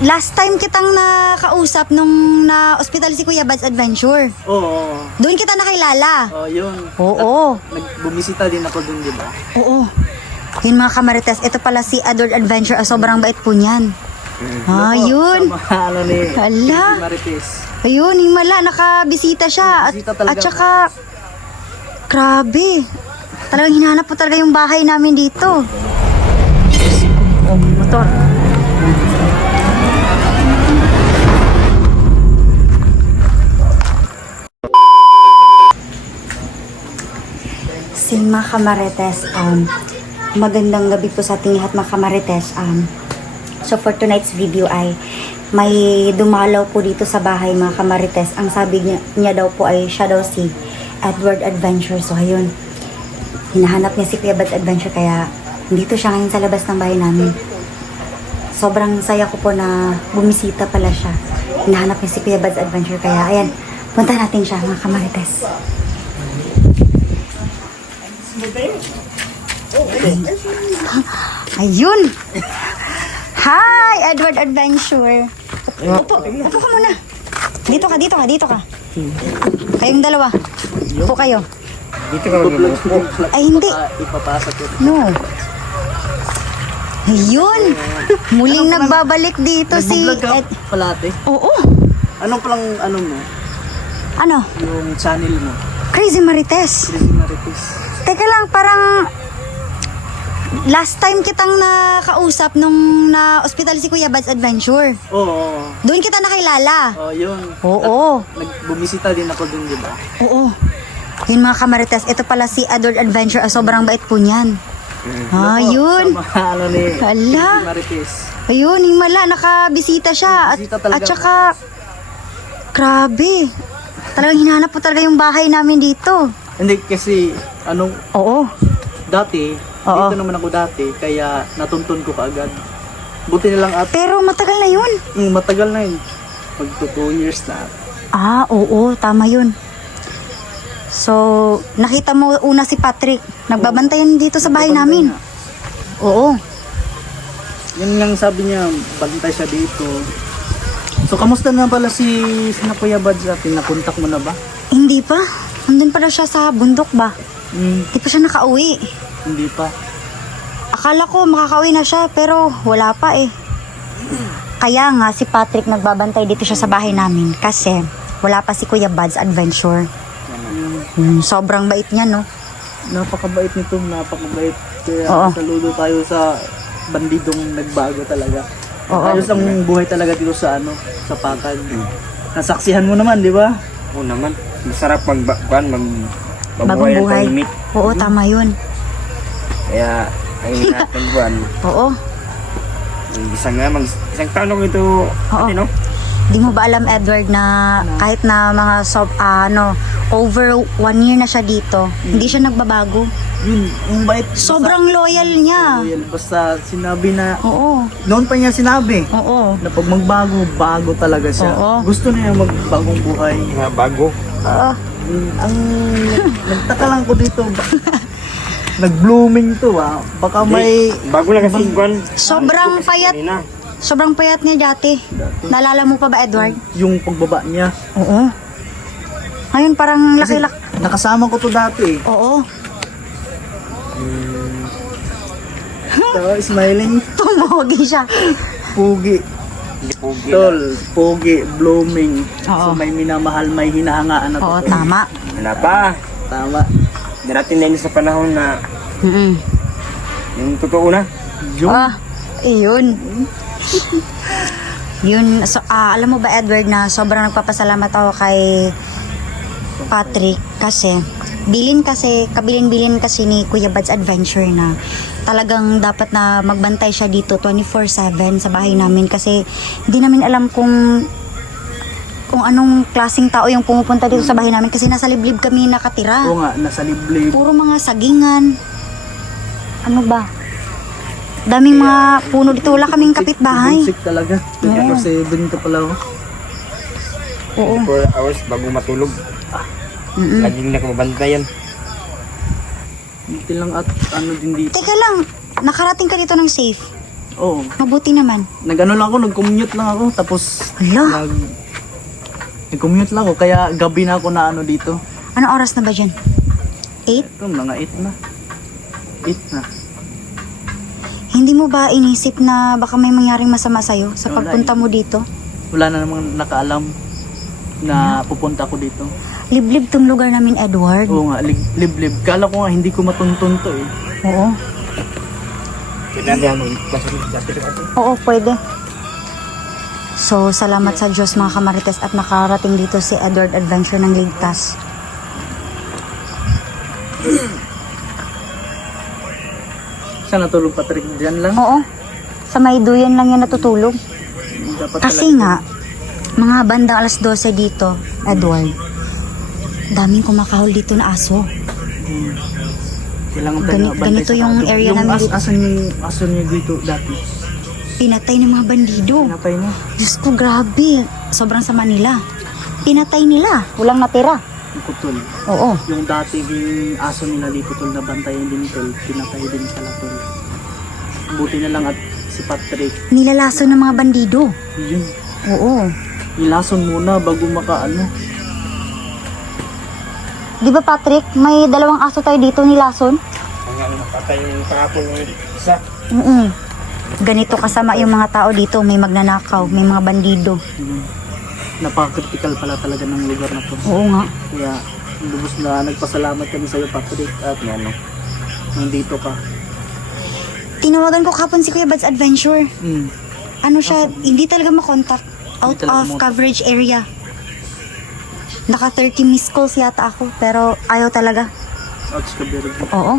last time kitang nakausap nung na-hospital si Kuya Bad's Adventure. Oo. Doon kita nakilala. Oh, yun. Oo. Nagbumisita din ako dun, di ba? Oo. Yun mga kamarites, ito pala si Adored Adventure. Sobrang bait po niyan. Yun. Sama, ano ni Hala. Marites. Ayun, himala, nakabisita siya. Bisita talaga. At saka, grabe. Talagang hinahanap po talaga yung bahay namin dito. Oh, motor. Mga kamarites, magandang gabi po sa ating lahat mga kamarites. So for tonight's video ay may dumalaw po dito sa bahay mga kamarites. Ang sabi niya daw po ay siya daw si Edward Adventure. So ayun, hinahanap niya si Kuya Bad's Adventure kaya dito siya ngayon sa labas ng bahay namin. Sobrang saya ko po na bumisita pala siya. Hinahanap niya si Kuya Bad's Adventure kaya ayan, punta natin siya mga kamarites. Ayun. Hi, Edward Adventure. Upo ka muna. Dito ka. Kayong dalawa. Upo kayo. Dito ka mag-upo. Ay, hindi. Ipapasok ko. No. Ayun. Muling nagbabalik dito si Nag-vlog ka palate? Oo. Ano palang ano mo? Ano? Yung channel mo? Crazy Marites. Crazy Marites. Teka lang, parang last time kitang nakausap nung na-hospital si Kuya Bad's Adventure. Oo. Doon kita nakilala. Oh, yun. Oo. Nagbumisita din ako dun, di ba? Oo. Yun mga kamarites, ito pala si Adored Adventure. Sobrang bait po niyan. Yun. Sama, ano ni Hala. Marites. Ayun, himala, nakabisita siya. Bisita talaga. At saka, grabe. Talagang hinahanap po talaga yung bahay namin dito. Hindi kasi, Oo. dati, Oo. dito naman ako dati, kaya natuntun ko kaagad. Buti na lang at Pero matagal na yun. matagal na yun. Magto 2 years na. Oo, tama yun. So, nakita mo una si Patrick. Nagbabantayan dito sa bahay namin. Oo. Yun nga sabi niya, bantay siya dito. So, kamusta na pala si Kuya Bad's natin? Nakontak mo na ba? Hindi pa. Nandun pa daw siya sa bundok ba? Hmm, Hindi pa siya nakauwi. hindi pa. Akala ko makakauwi na siya pero wala pa eh. Kaya nga si Patrick nagbabantay dito siya sa bahay namin kasi wala pa si Kuya Bad's Adventure. Sobrang bait niya, no? Napakabait nito, napakabait. Kaya Oo. saludo tayo sa bandidong nagbago talaga. Oo. Ayos ang buhay talaga dito sa sa Patag. Nasaksihan mo naman, di ba? Oo naman. Masarap mabuhay Bagong ng buhay. tahimik. Oo, tama yun. Kaya, ang natin buwan, Oo. isang taon ako ito, Oo. no? Di mo ba alam, Edward, na kahit na mga over 1 year na siya dito, hindi siya nagbabago. Yun, yung bait. Sobrang loyal niya. Basta sinabi na, Oo. noon pa niya sinabi, Oo. na pag magbago, bago talaga siya. Oo. Gusto niya magbagong buhay. Mga bago. Oo. Ang nagtaka lang ko dito, nag-blooming to baka may Bago na kasi buwan. Sobrang payat. Kanina. Sobrang payat niya dati. Naalala mo pa ba, Edward? yung pagbaba niya. Oo. Ngayon parang Kasi laki-laki. nakasama ko to dati. Oo. So, smiling, Pumogi siya. pugi. Pugi na. Tol, pugi, blooming. Oo. So may minamahal, may hinahangaan na Oo, to. tama. Wala pa. Tama. Darating na yun sa panahon na Mm-mm. yung totoo na. Yung Iyon. Yun, so, alam mo ba, Edward, na sobrang nagpapasalamat ako kay Patrick kasi kabilin-bilin kasi ni Kuya Bad's Adventure na talagang dapat na magbantay siya dito 24/7 sa bahay namin kasi hindi namin alam kung anong klaseng tao yung pumupunta dito sa bahay namin kasi nasa liblib kami nakatira. Oo nga, nasa liblib. Puro mga sagingan. Ano ba? Daming mga puno dito. Wala kaming kapitbahay. Basic talaga. 24/7 ito pala. Oo. 4 hours bago matulog. Mm-mm. Laging nakababantayan. Hindi lang at ano din dito. Teka lang. Nakarating ka dito ng safe. Oo. Mabuti naman. Nag-ano lang ako, nag-commute lang ako. Tapos, Hala. nag-commute lang ako. Kaya gabi na ako na ano dito. Anong oras na ba dyan? 8? Ito, mga 8 na. 8 na. Hindi mo ba inisip na baka may mangyaring masama sa'yo sa Wala pagpunta mo dito? Wala na namang nakaalam na pupunta ako dito. Liblib tong lugar namin, Edward. Oo nga, liblib. Kala ko nga hindi ko matuntun to eh. Oo. Kailangan magpasalit dati rin ako. Oo, pwede. So, salamat sa Diyos mga kamarites at nakarating dito si Edward Adventure ng ligtas. Saan natulog, Patrick? Diyan lang? Oo. Sa may duyan lang yan natutulog. Dapat Kasi nga, mga bandang alas 12 dito, Edward, daming kumakahol dito na aso. Kailangan tayo Ganito bantay sa yung radyo. area namin dito. Asan yung aso niya dito dati? Pinatay ng mga bandido. Pinatay na. Diyos ko, grabe. Sobrang sama nila. Pinatay nila. Walang natira. Yung kutol. Oo. Yung dati yung aso nila dito tol na bantayan din tol. Pinatay din pala tol. Buti na lang at si Patrick. Nilalaso ng mga bandido. Yun. Oo. Ilason muna bago makaano. Di ba, Patrick? May dalawang aso tayo dito nilason? Kaya napatay yung kahapon yung isa. Ganito kasama yung mga tao dito. May magnanakaw, may mga bandido. Yun. Napaka-critical pala talaga ng lugar na to. Oo nga. Kaya lubos na nagpasalamat kami sa iyo Patrick at Ano? nandito ka. Tinawagan ko kapon si Kuya Bad's Adventure. Ano siya, hindi talaga makontakt. Out Hindi talaga of mo- coverage area. Naka 30 missed calls yata ako, pero ayaw talaga. Ouch ka Virgo. Oo.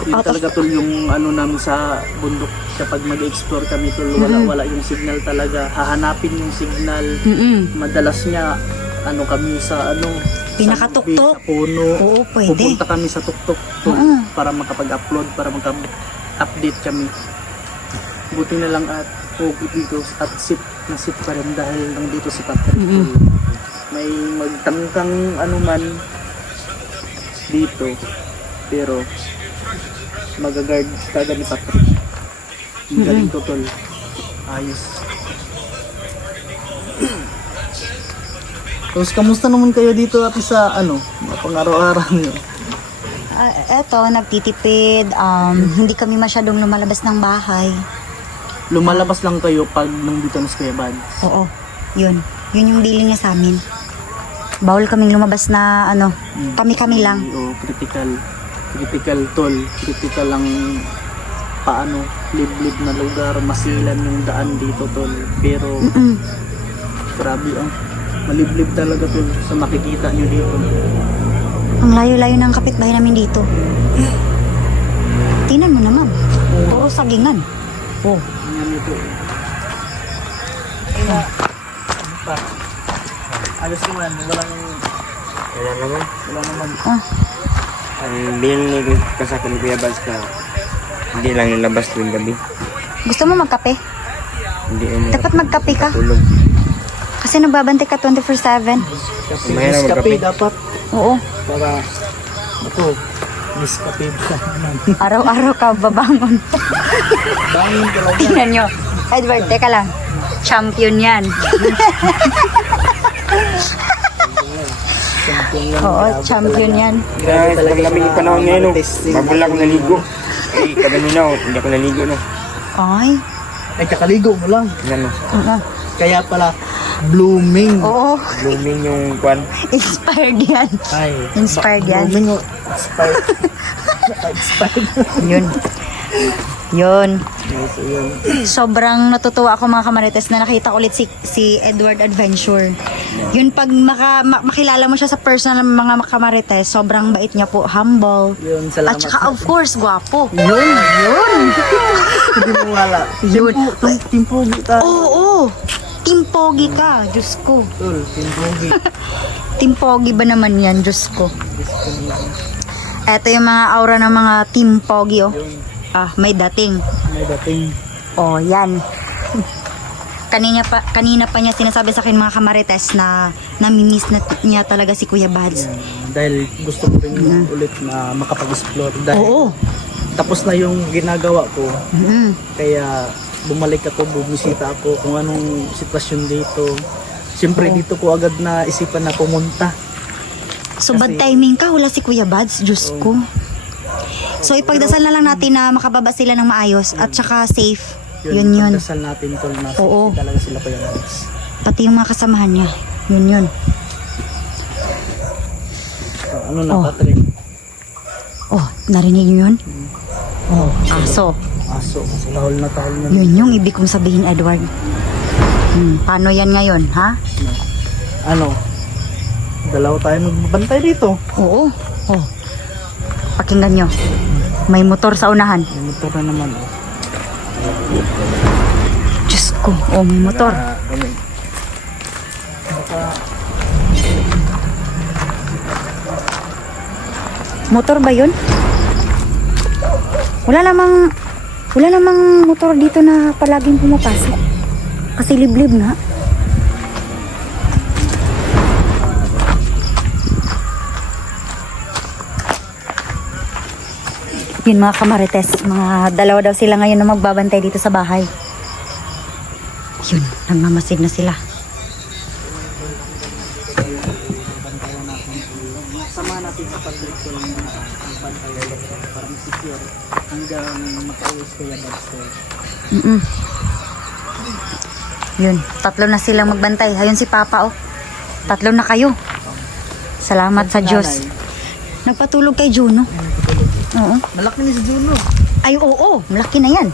Yun Out of- talaga tol yung ano namin sa bundok kapag mag-explore kami tol wala yung signal talaga hahanapin yung signal madalas niya ano kami sa ano Pinakatuktok? sa puno Oo, pwede. pupunta kami sa tuktok tol, Oo. para makapag-upload para mag-update kami buti na lang at okay dito at nasip pa rin dahil nandito si Patrick tol. May magtangkang ano man dito pero magagard kada ni Patrick. Ang galing to tol. Ayos. Tapos kamusta naman kayo dito ate sa ano, pang araw-araw niyo? Eto, nagtitipid. Hindi kami masyadong lumalabas ng bahay. Lumalabas lang kayo pag nandito na sa Kuya Bad. Oo, yun. Yun yung dealing niya sa amin. Bawal kaming lumabas na ano, kami-kami lang. Oo, critical. Critical tol. Critical ang paano, liblib na lugar, masilan yung daan dito tol. Pero grabe maliblib talaga tol sa makikita nyo dito. Ang layo-layo ng kapitbahay namin dito. Tingnan mo naman. Puro sagingan. Oh. Tingnan nyo to. Ayos naman, Kaya naman. wala naman. Ang binili ko sa akin Kuya Bals na hindi lang nilabas tuwing gabi. Gusto mo magkape? Hindi mo Dapat magkape ka. tulog. Kasi nagbabantay ka 24/7. Kasi Mahirap Nescafe magkape. dapat Oo. para ako, Nescafe ba naman? Araw-araw ka babangon. Bangin talaga. Tingnan nyo. Edward, teka lang. Champion yan. Oo, champion yan. Kaya pag lamig yung panahon ngayon, bago lang ako naligo. Eh, kaganina hindi ako naligo, no. Ay. Ay, kakaligo mo lang. Ano, Oo. Kaya pala, blooming. Oo. blooming yung kwan. Inspired yan. Ay, Inspired yan. blooming o expired. Expired. Yun. Yun. Yes, yun. Sobrang natutuwa ako mga kamarites na nakita ulit si Edward Adventure. Yun pag makilala mo siya sa personal mga kamarites, sobrang bait niya po, humble. Yun, salamat. At saka of course, gwapo. Yun, yun. Hindi mo wala. Yun. Timpogi tayo. Oo. Timpogi ka, Diyos ko. Tol, timpogi. Timpogi ba naman yan, Diyos ko? Eto yung mga aura ng mga timpogi, oh. May dating. May dating. Oh, yan. Kanina pa niya sinasabi sa akin mga kamarites na namimiss na niya talaga si Kuya Bads. Dahil gusto ko rin ulit na makapag-explore. Dahil Oo. tapos na yung ginagawa ko. Mm. Kaya bumalik ako, bumisita ako kung anong sitwasyon dito. Siyempre dito ko agad na isipan na pumunta. So, bad Kasi- timing ka. Wala si Kuya Bads. Diyos ko. So, ipagdasal na lang natin na makababa sila ng maayos at saka safe. Yun. Pagdasal natin tol na Oo. safety talaga sila Kuya Bads. Pati yung mga kasamahan niya. Yun. So, ano na Oh. Patrick? Oh, narinig niyo yun? Oh, aso. Aso, tahol na. Yun yung ibig kong sabihin, Edward. Paano yan ngayon, ha? Ano? Dalawa tayo magbabantay dito. Oo. Oh. Pakinggan nyo. May motor sa unahan. May motor na naman. Diyos ko. Oh, may motor. Motor ba yun? Wala namang motor dito na palaging pumapasok. Kasi liblib na. Yun mga kamarites, mga dalawa daw sila ngayon na magbabantay dito sa bahay. Yun, nagmamasid na sila. Sama natin sa Patrick ko lang na ang bantay para secure hanggang makauwi Kuya Bads. Yun, tatlo na silang magbantay. Ayun si Papa, oh. Tatlo na kayo. Salamat sa Diyos. Nagpatulog kay Juno. Oo. Malaki ni si Juno. Ay, oo. Malaki na yan.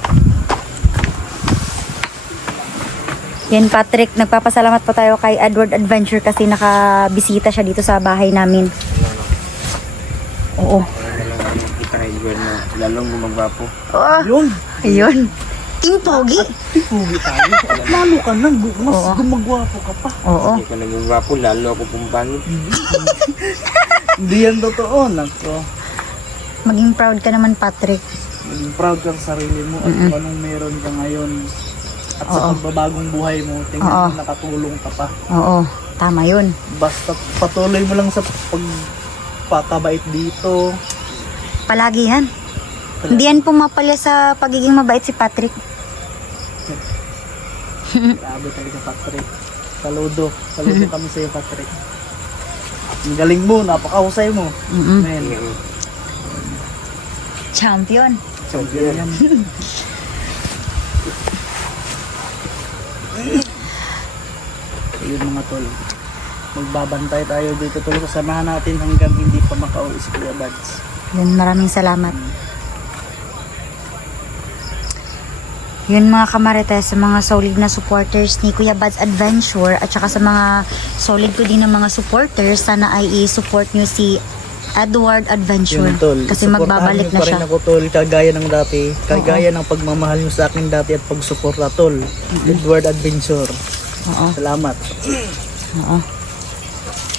Yan, Patrick. Nagpapasalamat po tayo kay Edward Adventure kasi nakabisita siya dito sa bahay namin. Oo. Kita kay Edward na lalong gumagwapo. Oh, Yun. ayun. King Pogi. Pugi tayo. Lalo ka nang mas Oo. gumagwapo ka pa. Oo. Hindi ko naging gwapo, lalo ako pumpangit. Hindi yan totoo. Nako. Maging proud ka naman, Patrick. Maging proud kang sarili mo at kung anong meron ka ngayon. At sa Oo. pagbabagong buhay mo, tingnan Oo. mo nakatulong ka pa. Oo. Tama yun. Basta patuloy mo lang sa pagpakabait dito. Palagi yan. Hindi yan pumapalya sa pagiging mabait si Patrick. Grabe talaga Patrick. Saludo kami sa iyo Patrick. Ang galing mo, napakahusay mo. Men. Champion. Champion yan. Ayun mga tol. Magbabantay tayo dito tol. Kasamahan natin hanggang hindi pa makauwi si Kuya Bads. Yun, maraming salamat. Yun mga kamarites, sa mga solid na supporters ni Kuya Bads Adventure at saka sa mga solid ko din ng mga supporters, sana ay i-support nyo si Edward Adventure. Yun tol. Kasi Suportahan magbabalik niyo na pa rin siya. ako tol, kagaya ng dati. Kagaya ng pagmamahal niyo sa akin dati at pagsuporta tol. Edward Adventure. Oo. Salamat. Oo.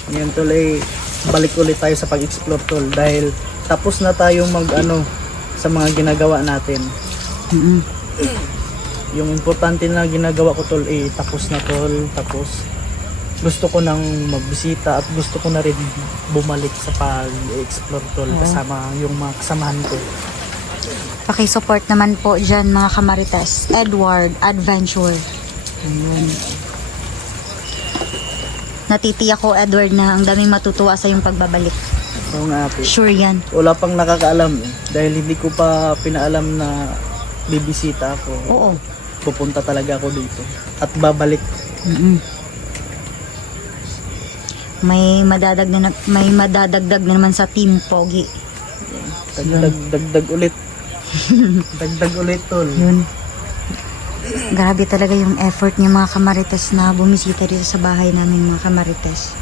Ngayon tol ay balik ulit tayo sa pag-explore tol dahil tapos na tayong sa mga ginagawa natin. Yung importante na ginagawa ko tol tapos na tol, tapos gusto ko nang magbisita at gusto ko na rin bumalik sa pag-explore tol kasama yung mga kasamahan ko. Pakisupport naman po dyan mga kamarites. Edward Adventure. Ayun. Natitiyak ko, Edward, na ang daming matutuwa sa yung pagbabalik. So nga ate, Sure yan. wala pang nakakaalam dahil hindi ko pa pinaalam na bibisita ako. Oo. Pupunta talaga ako dito at babalik. May madadagdag na naman sa Team Pogi. Dagdag ulit. Dagdag ulit tol. Yun. Grabe talaga yung effort niya mga kamarites na bumisita dito sa bahay namin mga kamarites.